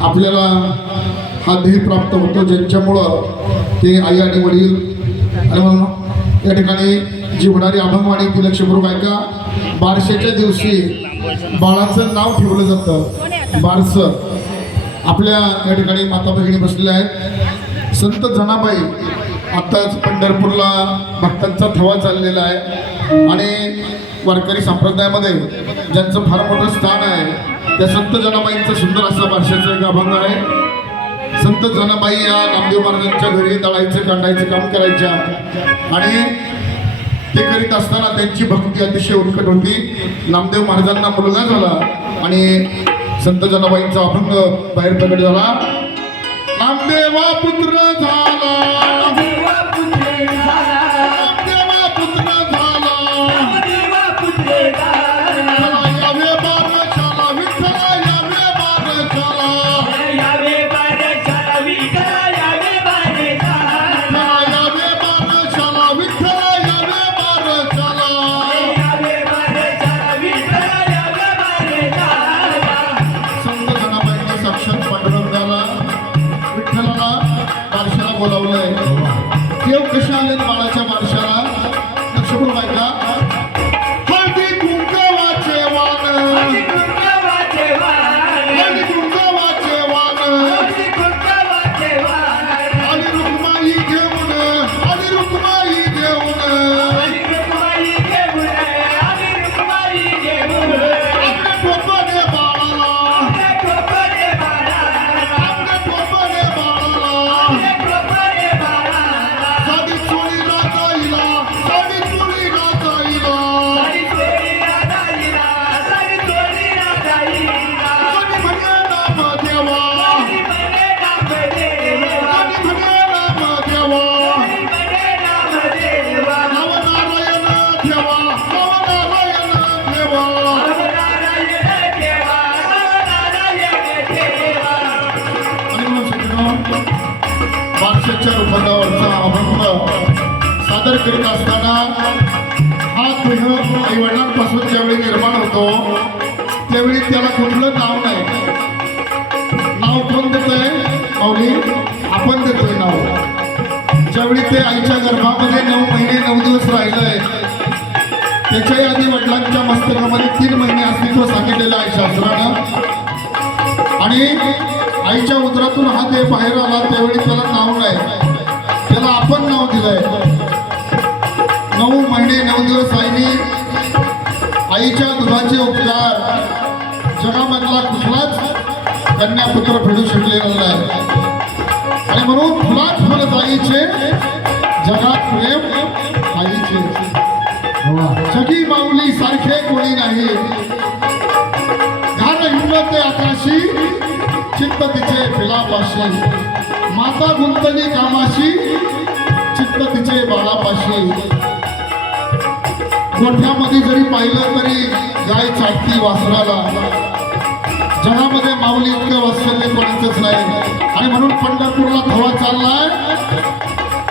आपल्याला हा ध्येय प्राप्त होतो ज्यांच्यामुळं ते आई आणि वडील आणि म्हणून या ठिकाणी जी होणारी अभंगवाणी ती लक्षपूर्वक ऐका बारशेच्या दिवशी बाळाचं नाव ठेवलं जातं. बारसं. आपल्या या ठिकाणी माता भगिनी बसलेल्या आहेत. संत जनाबाई आत्ताच पंढरपूरला भक्तांचा थवा चाललेला आहे. आणि वारकरी संप्रदायामध्ये ज्यांचं फार मोठं स्थान आहे त्या संत जनाबाईंचं सुंदर असं भाषेचं एक अभंग आहे. संत जनाबाई या नामदेव महाराजांच्या घरी दळायचं कांडायचं काम करायच्या. आणि ते करीत असताना त्यांची भक्ती अतिशय उत्कट होती. नामदेव महाराजांना मुलगा झाला आणि संत जनाबाईंचा अभंग बाहेर प्रकट झाला. नामदेवा पुत्र! करीत असताना हा देह आईवडिलांपासून ज्यावेळी निर्माण होतो त्यावेळी त्याला कुठलं नाव नाही. नाव कोण देतोय? माऊली आपण देतोय नाव. ज्यावेळी ते आईच्या गर्भामध्ये नऊ महिने नऊ दिवस राहिलंय त्याच्याही आधी वडिलांच्या मस्तकामध्ये तीन महिने अस्तित्व सांगितलेलं आहे शास्त्रानं. आणि आईच्या उदरातून हा देह बाहेर आला त्यावेळी त्याला नाव नाही. त्याला आपण नाव दिलंय. नऊ महिने नऊ दिवस आईने आईच्या दुधाचे उपचार. जगामधला कुठलाच कन्यापुत्र फेडू शकलेला नाही. आणि म्हणून फुलात फुलत आईचे जगात प्रेम आईचे. जगी माऊली सारखे कोणी नाही. घाट ते आकाशी चित्त तिचे फिलापाशी माता गुंतली कामाशी चित्त तिचे बाळापाशी. गोठ्यामध्ये जरी पाहिलं तरी गाय चाटती वासराला. जगामध्ये माऊली इतकं वात्सल्य कोणाचंच नाही. आणि म्हणून पंढरपूरला धवा चाललाय.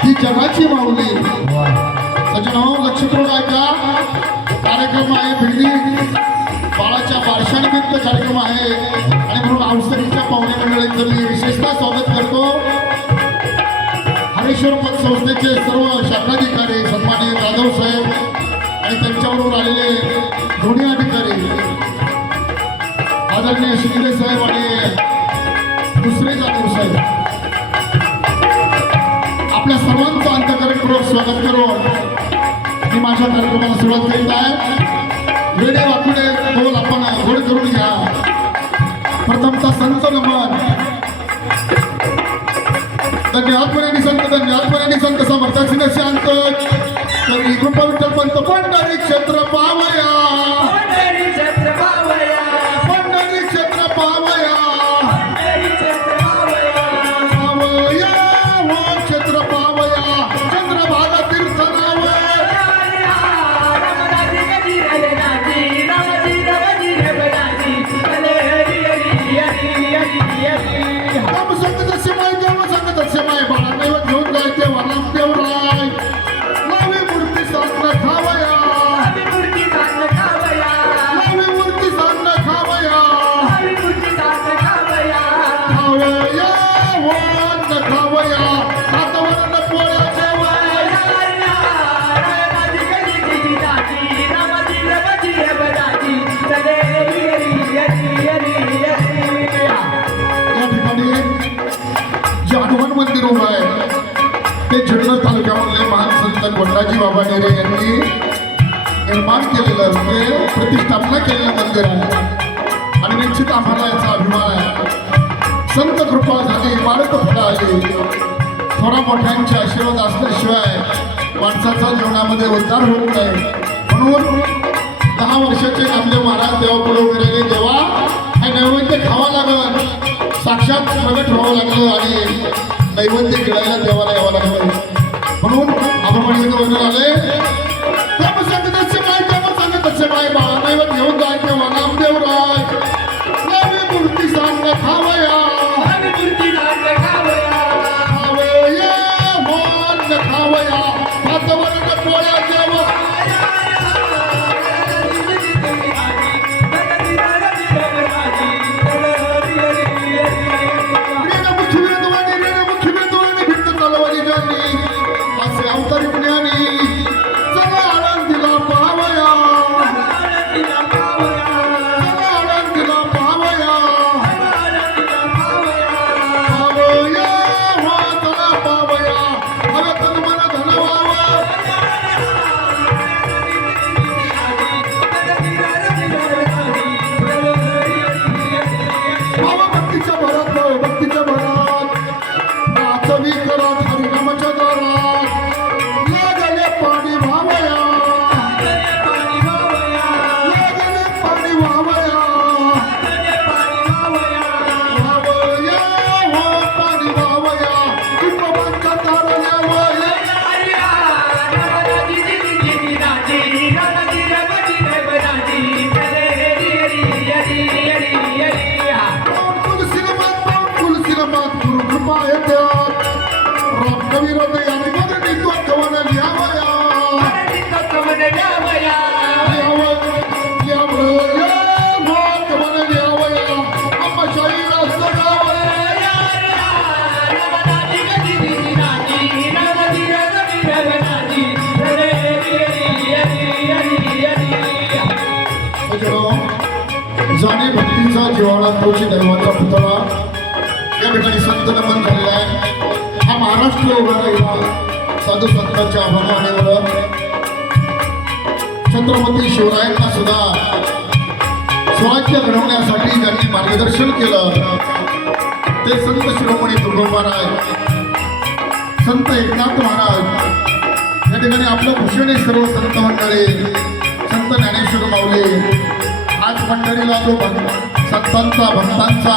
ही जगाची माऊली. त्याच्या नाव हो, लक्षपूर आहे का कार्यक्रम आहे भिल्ली बाळाच्या बारशानिमित्त कार्यक्रम आहे. आणि म्हणून अवसरीच्या पाहुणे मंडळींचं मी विशेषतः स्वागत करतो. हरेश्वर पद संस्थेचे सर्व शाखाधिकारी सन्माननीय जाधव साहेब आणि त्यांच्यावरून आलेले दोन्ही अधिकारी आदरणीय शिंदे साहेब आणि दुसरे जाधव साहेब. आपल्या सर्वांचं अंतकरणपूर्वक स्वागत करून मी माझ्या कार्यक्रमाला सुरुवात करीत आहे. वेडे वाकुडे बोल आपण गोड करून घ्या. प्रथमचा संत नमन. धन्यवाद पर्यंत संत धन्यवाद पर्यंत संत समर्थाची शांत. తల్లి గొప్ప తప్పంత పంట నక్షత్ర పామయా संत बाबा नेरे यांनी निर्माण केलेलं म्हणजे प्रतिष्ठापना केलेलं मंदिर आहे. आणि निश्चित आम्हाला याचा अभिमान आहे. संत कृपा झाली इमारत फळाली थोडा मोठ्यांचे आशीर्वाद असल्याशिवाय माणसाचा जीवनामध्ये उद्धार होत नाही. म्हणून दहा वर्षाचे आपले महाराज देवा पुढे उभे राहिले. देवा हे नैवेद्य खावा लागल. साक्षात प्रगट व्हावं लागलं आणि नैवेद्य गिळायला देवाला यावं लागलं. म्हणून आपण वगैरे आले तेव्हा सांगत माय तेव्हा सांगत माय बाळा घेऊन जाय तेव्हा नामदेव राय. नवी मूर्ती सांग खावया जाणे भक्तीचा जिव्हाळा तुळशी दैवाचा पुतळा. या ठिकाणी संत नमन झालेला आहे. हा महाराष्ट्र उभा राहिला साधू संतांच्या अभिमानावर छत्रपती शिवरायांना सुद्धा स्वराज्य घडवण्यासाठी ज्यांनी मार्गदर्शन केलं ते संत शिरोमणी तुकडो महाराज संत एकनाथ महाराज या ठिकाणी आपलं भूषण सर्व संत मंडळी संत ज्ञानेश्वर माऊली. आज पंढरीला जो भक्त संतांचा भक्तांचा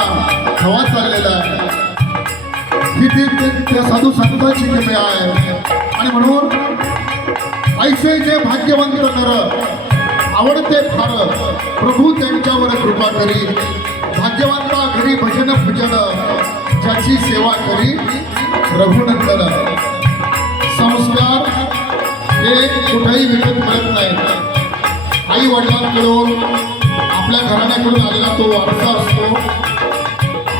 हवा चाललेला आहे. ही ती त्या साधू संतांची कृपया आहे. आणि म्हणून ऐसे जे भाग्यवंत नर आवडते फार प्रभू त्यांच्यावर कृपा करी. भाग्यवंता घरी भजन भजन ज्याची सेवा करी रघुनंदन. संस्कार हे कुठेही विकत मिळत नाही. आई वडिलांकडून आपल्या घराण्याकडून आलेला तो वारसा असतो.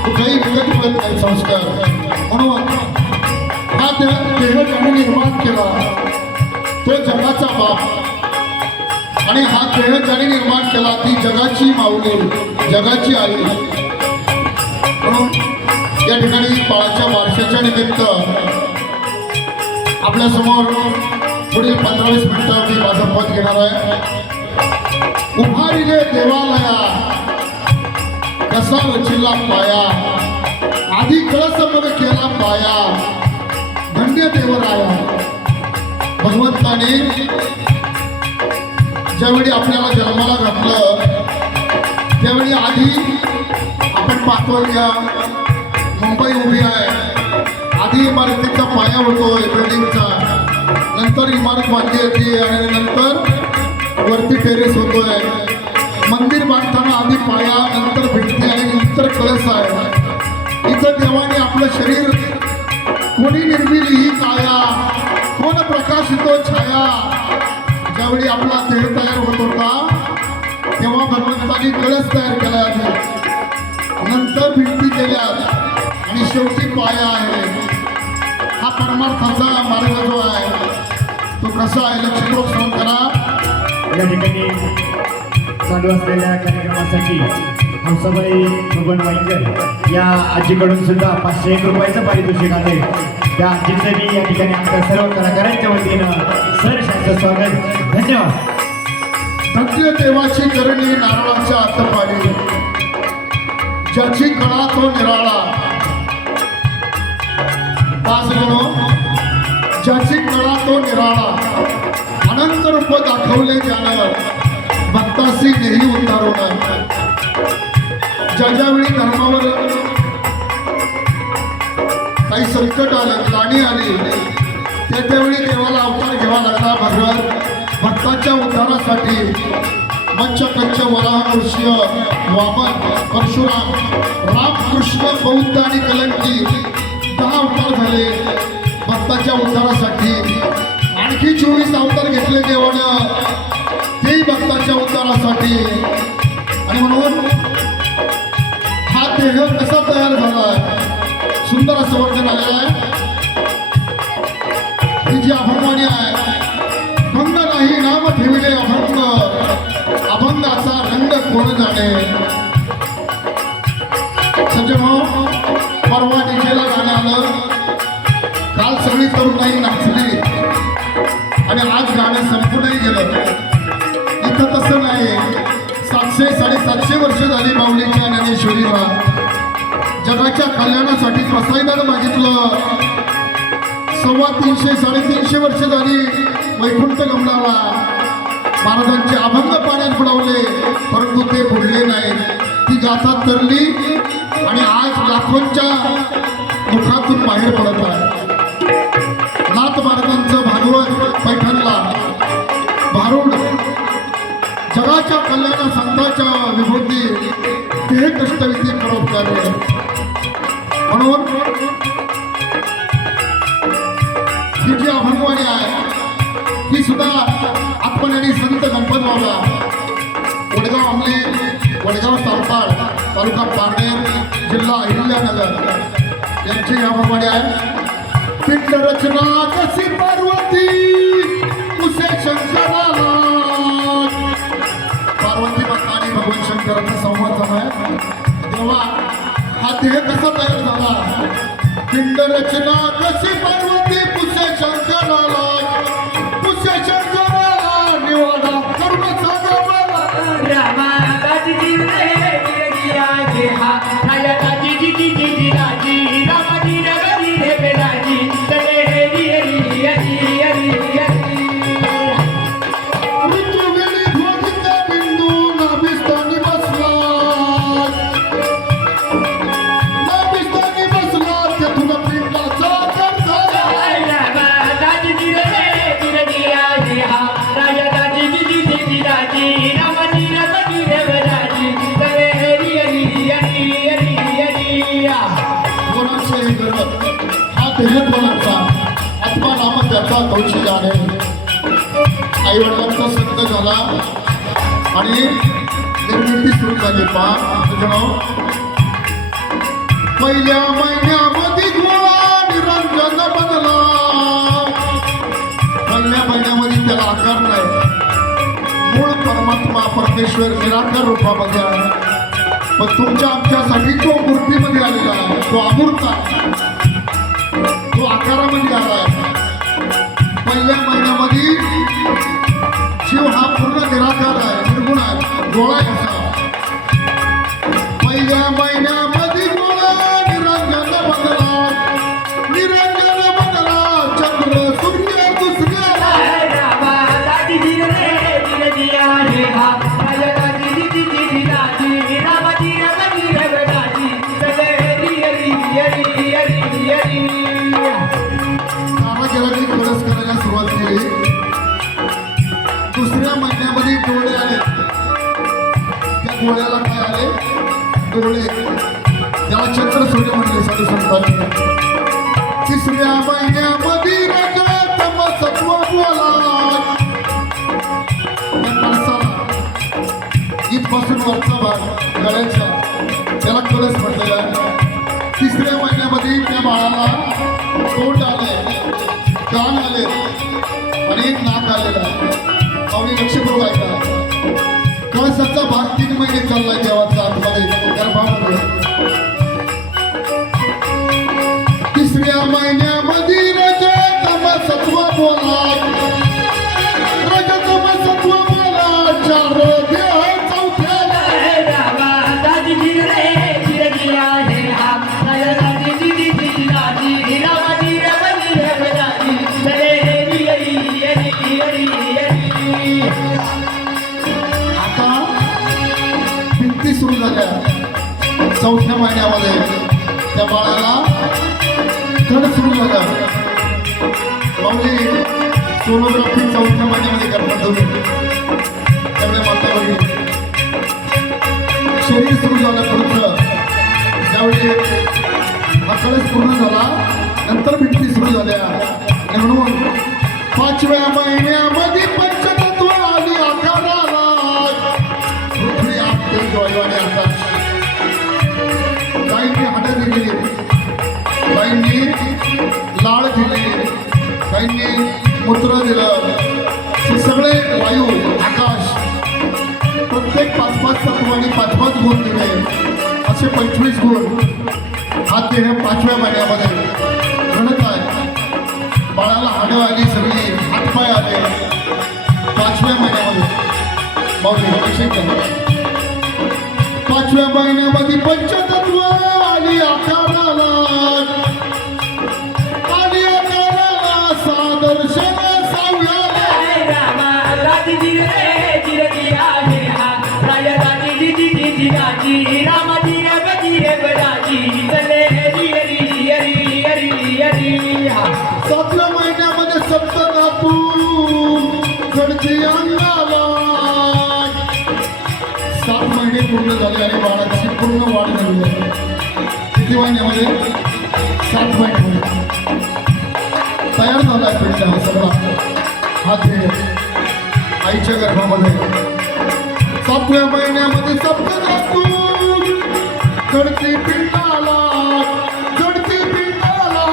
कुठेही विकत मिळत नाही संस्कार. म्हणून हा देह देह निर्माण केला. तो जगाचा बाप. आणि हा देह त्याने निर्माण केला ती जगाची माऊली जगाची आई. म्हणून या ठिकाणी बाळाच्या वारशाच्या निमित्त आपल्यासमोर पुढील पंधरा वीस मिनिटं मी माझं पद घेणार आहे. उभारिले देवालया कसा रचिला पाया आधी कळसमध केला पाया धन्य देवराया. भगवंताने ज्यावेळी आपल्याला जन्माला घातलं त्यावेळी आधी आपण पाहतो या मुंबई उभी आहे. आधी इमारतीचा पाया होतो बिल्डिंगचा नंतर इमारत बांधली होती आणि नंतर वरती टेरेस होतोय. मंदिर बांधताना आधी पाया नंतर भिंती आहे नंतर कळस आहे. इथं देवाने आपलं शरीर कोणी निर्मिली ही काया? कोण प्रकाशितो छाया? ज्यावेळी आपला देह तयार होत होता तेव्हा भगवंतांनी कळस तयार केला नंतर भिंती केल्या आणि शेवटी पाया आहे. हा परमार्थाचा मार्ग जो आहे तो कसा आहे? लक्ष करा या ठिकाणी चालू असलेल्या कार्यक्रमासाठी हंसाबाई बबन वाईकर या आजीकडून सुद्धा पाचशे एक रुपयाचं पारितोषिक आले त्या आजीचं मी या ठिकाणी आमच्या सर्व कलाकारांच्या वतीनं सहर्षाचं स्वागत. धन्यवाद. सत्य देवाची करणी नारळाच्या आतपाडी ज्याची कळा तो निराळा. पाच जण हो. ज्याची कळा तो निराळा. अनंत रूप दाखवले ज्यानं भक्तासी नेही उतारवणार ज्या ज्यावेळी धर्मावर काही संकट आलं ग्लानी आली त्या त्यावेळी देवाला अवतार घ्यावा लागला भगवत. भक्ताच्या उद्धारासाठी कच्छ वराह ऋषी वामन परशुराम रामकृष्ण बौद्ध आणि कलंकी दहा अवतार झाले. भक्ताच्या उद्धारासाठी चोवीस अवतार घेतले देवानं. ते भक्ताच्या उद्धारासाठी आणि म्हणून हा देह कसा तयार झाला? सुंदर असं वर्णन आलेलं आहे. ही जी अभंगवाणी आहे भंग नाही नाम ठेविले अभंग. अभंगाचा रंग कोण जाणे? सज्जनो हो, परवा डीजेला गाणं आलं. काल सगळी तरुणाई नाचली. आणि आज गाणं संपूर्णही गेलं इथं तसं नाही. सातशे साडेसातशे वर्ष झाली माऊलीच्या ज्ञानेश्वरीला जगाच्या कल्याणासाठी प्रसाईदानं मागितलं. सव्वा तीनशे साडेतीनशे वर्ष झाली वैकुंठ गमनाला महाराजांचे अभंग पाण्यात बुडवले परंतु ते बुडले नाही ती गाथा तरली आणि आज लाखोंच्या मुखातून बाहेर पडत आहे. नाथ महाराजांचं कल्याण संताच्या विभूती ते कष्टविधी परोपकार म्हणून ही जी अभंगवाणी आहे ती सुद्धा आपण आणि संत गणपत बाबा वडगाव अंमली वडगाव सावपाड तालुका पारनेर जिल्हा अहिल्यानगर यांची ही अभंगवाणी आहे. पिंड रचना कशी पार्वती उसे शंकराला आणि संवाद झाला आहे. तेव्हा हा देह कसा तयार झाला? पिंड रचना कशी पार्वती पुसे शंकर आत्मा नाम त्याचा कौशिक आहे आई वडिलांचा संत झाला. आणि निर्मिती सुरू झाली. पा पहिल्या महिन्यामध्ये निरंजन बनला. पहिल्या महिन्यामध्ये त्याला आकार नाही. मूळ परमात्मा परमेश्वर निराकार रूपामध्ये आहे. पण तुमच्या आमच्यासाठी तो मूर्तीमध्ये आलेला आहे. तो अमूर्त आहे. तो आकारामध्ये आला आहे. पहिल्या महिन्यामध्ये शिव हा पूर्ण निराकार आहे निर्गुण आहे डोळा आहे. असा पहिल्या तिसऱ्या महिन्यामध्ये बोला इथपासून वरचा भाग गळ्याचा. त्याला कळस म्हटलेला तिसऱ्या महिन्यामध्ये त्या बाळाला तोंड आले कान आले आणि एक नाक आलेला आहे. पाहुणे लक्षपूर्वक ऐका. कळसाचा भाग तीन महिने चाललाय जेव्हा बाळाला धड सुरू झाला. माऊली सोनोग्राफी चौथ्या महिन्यामध्ये करतात तुम्ही त्यामुळे माता बघितली शरीर सुरू झालं पुढचं. त्यावेळी हा कळस पूर्ण झाला नंतर भिंती सुरू झाल्या. आणि म्हणून पाचव्या महिन्यामध्ये पंचतत्व दिली काहींनी लाळ दिली. काहींनी मूत्र दिलं. हे सगळे वायू आकाश प्रत्येक पाच पाच तत्वाने पाच पाच गुण दिले. असे पंचवीस गुण हा देह पाचव्या महिन्यामध्ये. घडत आहे बाळाला हाडं आली सगळी हातपाय आले. पाचव्या महिन्यामध्ये. माऊली पाचव्या महिन्यामध्ये पंचतत्व पूर्ण झाले आणि बाळाची पूर्ण वाढ झाली आहे किती महिन्यामध्ये सात महिन्यामध्ये तयार झाला आहे पिंड हो हा सगळा हा ध्येय आईच्या गर्भामध्ये. सातव्या महिन्यामध्ये सप्त धातू घडती पिंडाला पिंडाला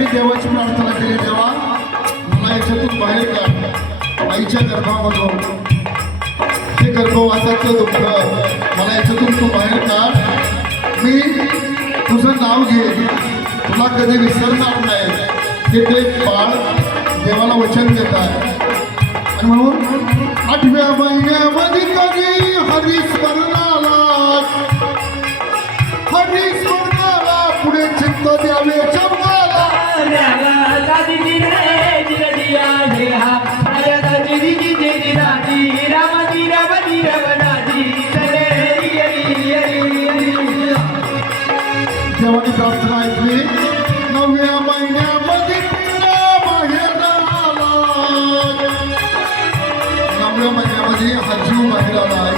त्यांनी देवाची प्रार्थना केली देवा मला याच्यातून बाहेर काढ. आईच्या गर्भामधून. हे गर्भवासाचं दुःख. मला याच्यातून तू बाहेर काढ. मी तुझं नाव घे तुला कधी विसरणार नाही. हे ते बाळ देवाला वचन देत आहे आणि म्हणून आठव्या महिन्यामध्ये कधी हरिस्मरणाला देवानी प्रार्थना ऐकली नवव्या महिन्यामध्ये पिल्ला नवव्या महिन्यामध्ये हा जीव बाहेर आला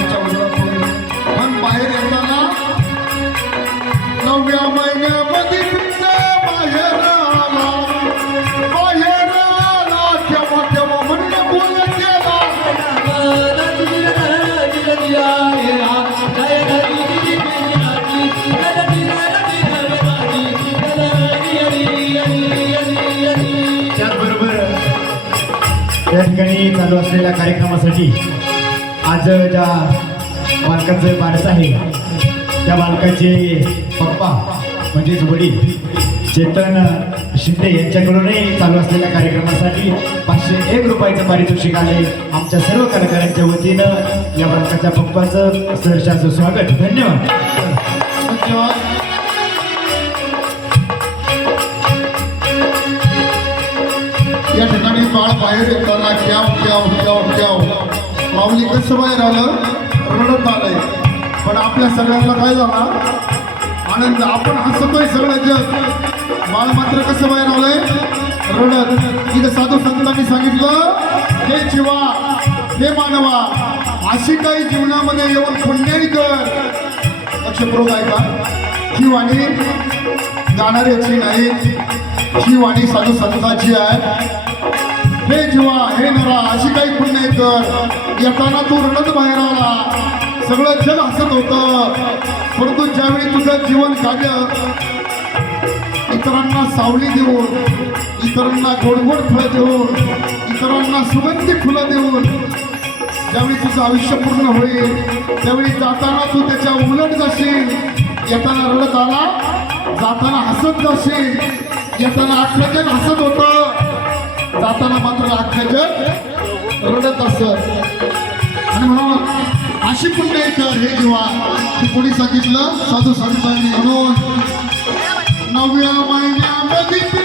असलेल्या आज ज्या बालकाचं बारस आहे त्या बालकाचे पप्पा म्हणजेच वडील चेतन शिंदे यांच्याकडूनही चालू असलेल्या कार्यक्रमासाठी पाचशे एक रुपयाचं पारितोषिक आले आमच्या सर्व कलाकारांच्या वतीनं या बालकाच्या पप्पाचं सहशाचं स्वागत. धन्यवाद धन्यवाद. या ठिकाणी बाळ बाहेर येताना क्याव क्याव क्याव क्याव. माऊली कसं बाहेर आलं रडत आलंय. पण आपल्या सगळ्यांना काय झाला? आनंद आपण हसतोय सगळं जग माल मात्र कसं बाहेर आलंय रडत. इथं साधू संतांनी सांगितलं हे जीवा हे मानवा अशी काही जीवनामध्ये येऊन पुण्याही कर. लक्षपूर्वक ऐका ही वाणी गाणाऱ्याची नाही. ही वाणी साधू संतांची आहे. हे जीवा हे नरा अशी काही पुण्य कर. येताना तू रडत बाहेर आला. सगळं जग हसत होतं. परंतु ज्यावेळी तुझं जीवन काव्य इतरांना सावली देऊन इतरांना गोडगोड फळं देऊन इतरांना सुगंधी फुलं देऊन ज्यावेळी तुझं आयुष्य पूर्ण होईल त्यावेळी जाताना तू त्याच्या उलट जाशील. येताना रडत आला जाताना हसत जाशील. येताना अख्खं जग हसत होतं. जाताना मात्र अख्खं जग रडत असत. आणि म्हणून अशी पुण्याकर हे किंवा कोणी सांगितलं. साधू संतांनी म्हणून. नव्या महिन्यामध्ये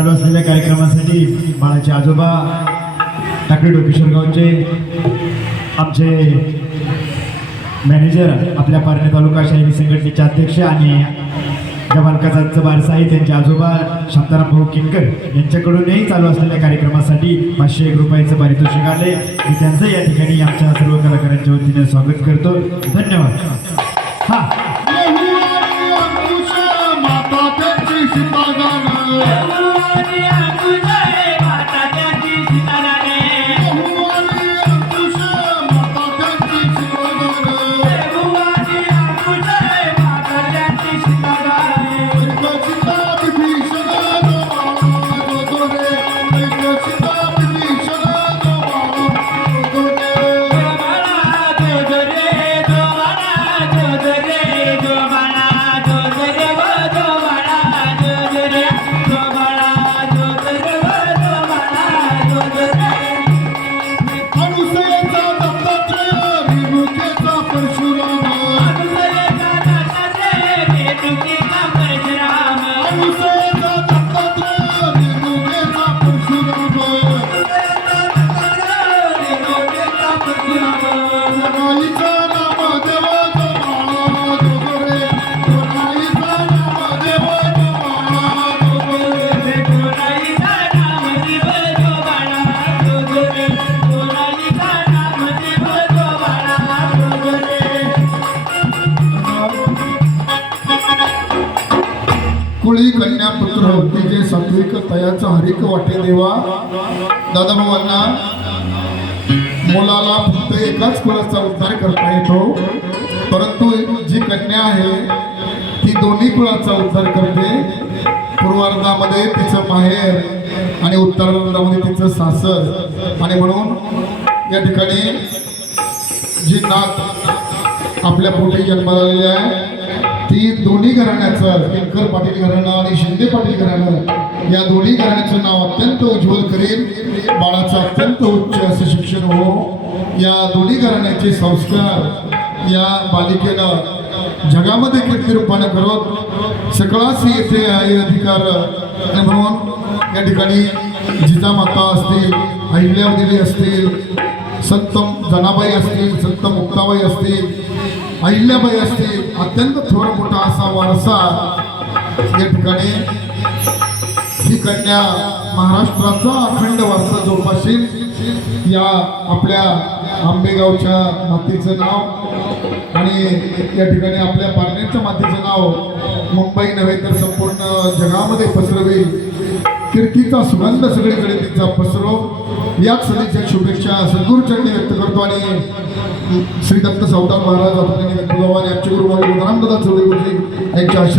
चालू असलेल्या कार्यक्रमासाठी बाळाचे आजोबा डाकडे डोकेश्वर गावचे आमचे मॅनेजर आपल्या पारणे तालुका शाही संघटनेचे अध्यक्ष आणि बालकाचा बारसा आहे त्यांचे आजोबा शांताराम भाऊ किंकर यांच्याकडूनही चालू असलेल्या कार्यक्रमासाठी पाचशे एक रुपयाचं पारितोषिक आले. मी त्यांचं या ठिकाणी आमच्या सर्व कलाकारांच्या वतीने स्वागत करतो. धन्यवाद. हां. ती सात्विक तयाचा हरिक वाटे देवा. दादाभावांना मुलाला फक्त एकाच कुळाचा उद्धार करता येतो परंतु जी कन्या आहे ती दोन्ही कुळाचा उद्धार करते. पूर्वार्धामध्ये तिचं माहेर आणि उत्तरार्धामध्ये तिचं सासर. आणि म्हणून या ठिकाणी जी नात आपल्या पोटी जन्माला आलेली आहे ती दोन्ही घराण्याचं केळकर पाटील घराणं आणि शिंदे पाटील घराणं या दोन्ही घराण्याचं नाव अत्यंत उज्ज्वल करेल. बाळाचं अत्यंत उच्च असं शिक्षण हो. या दोन्ही घराण्याचे संस्कार या बालिकेनं जगामध्ये कीर्ती रूपाने करत सकळासी येथे आहे अधिकार. म्हणून या ठिकाणी जिजामाता असतील अहिल्यादेवी असतील संत जनाबाई असतील संत मुक्ताबाई असतील अहिल्याबाई असतील अत्यंत थोर मोठा असा वारसा या ठिकाणी ही कन्या महाराष्ट्राचा अखंड वारसा जोपासेल या आपल्या आंबेगावच्या मातीचं नाव आणि या ठिकाणी आपल्या पारनेरच्या मातीचं नाव मुंबई नव्हे तर संपूर्ण जगामध्ये पसरवेल. कीर्तीचा सुगंध सगळीकडे तिचा पसरो. याच सदिच्छा शुभेच्छा सद्गुरुचरणी व्यक्त करतो आणि श्री दत्त सावतार महाराज आपल्या व्यक्त आणि आमचे गुरु महाराज रामदादा चौधरी यांच्या